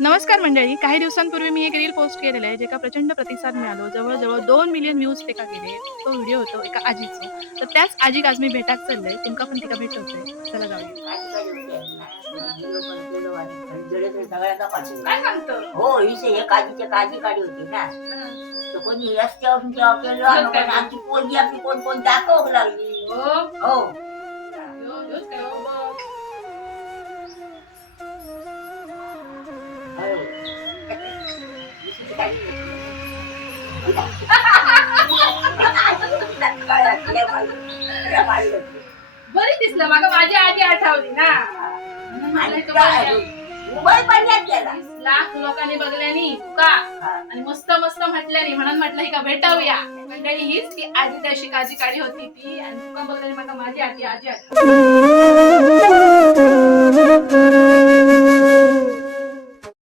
नमस्कार मंडळी. काही दिवसांपूर्वी मी एक रील पोस्ट केलेलं आहे, जेका प्रचंड प्रतिसाद मिळालो. जवळ-जवळ 2 मिलियन व्ह्यूज तेका गेले. तो व्हिडिओ होतो एका आजीचो. तर त्याच आजीक आज मी भेटाक चाललंय. तुमका पण तिका भेटवते. चला जाऊया. व्हिडिओ पण केलो आणि धडे सगळ्यांना पाठवलं. काय सांगतो? हो ही से एक आजीची काळजी काढी होती ना तर कोणी रस्त्यावरून जेव्हा केलं आणि आमची पोरगी आपली कोण कोण दाखवू लागली. हो बरी दिसलं मागा माझी आजी आठवली ना. मोबाईल पाण्यात गेला. लाख लोकांनी बघल्यानी तुका आणि मस्त मस्त म्हटल्यानी म्हणून म्हटलं ही का भेटावूया. मंडळी हीच ती आजी तशी काळजी काढी होती ती आणि तुका बघल्यानी मागा माझी आजी आठवली.